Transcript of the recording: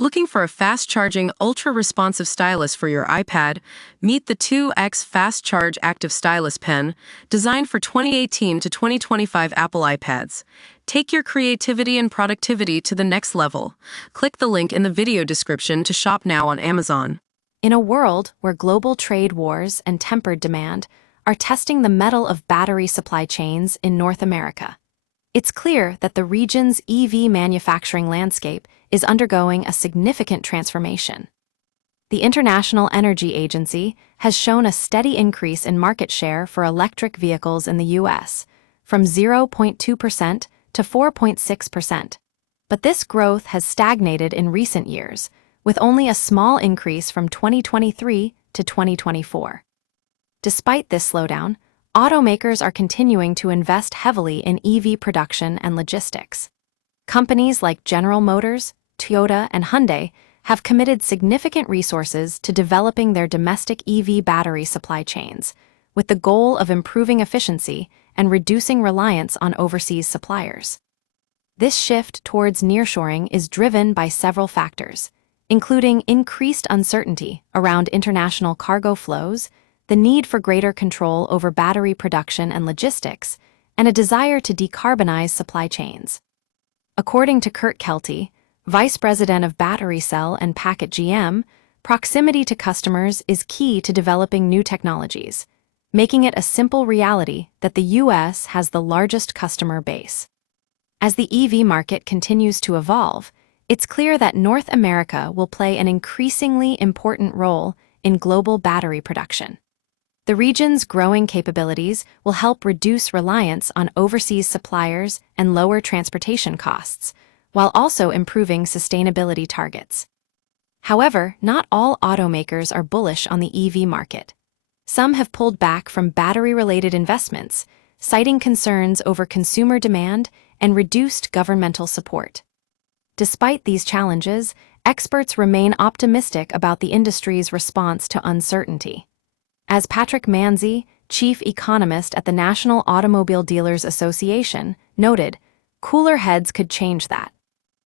Looking for a fast-charging, ultra-responsive stylus for your iPad? Meet the 2X Fast Charge Active Stylus Pen, designed for 2018 to 2025 Apple iPads. Take your creativity and productivity to the next level. Click the link in the video description to shop now on Amazon. In a world where global trade wars and tempered demand are testing the mettle of battery supply chains in North America, it's clear that the region's EV manufacturing landscape is undergoing a significant transformation. The International Energy Agency has shown a steady increase in market share for electric vehicles in the U.S., from 0.2% to 4.6%. But this growth has stagnated in recent years, with only a small increase from 2023 to 2024. Despite this slowdown, automakers are continuing to invest heavily in EV production and logistics. Companies like General Motors, Toyota, and Hyundai have committed significant resources to developing their domestic EV battery supply chains, with the goal of improving efficiency and reducing reliance on overseas suppliers. This shift towards nearshoring is driven by several factors, including increased uncertainty around international cargo flows, the need for greater control over battery production and logistics, and a desire to decarbonize supply chains. According to Kurt Kelty, Vice President of Battery Cell and Pack at GM, proximity to customers is key to developing new technologies, making it a simple reality that the U.S. has the largest customer base. As the EV market continues to evolve, it's clear that North America will play an increasingly important role in global battery production. The region's growing capabilities will help reduce reliance on overseas suppliers and lower transportation costs, while also improving sustainability targets. However, not all automakers are bullish on the EV market. Some have pulled back from battery-related investments, citing concerns over consumer demand and reduced governmental support. Despite these challenges, experts remain optimistic about the industry's response to uncertainty. As Patrick Manzi, chief economist at the National Automobile Dealers Association, noted, cooler heads could change that.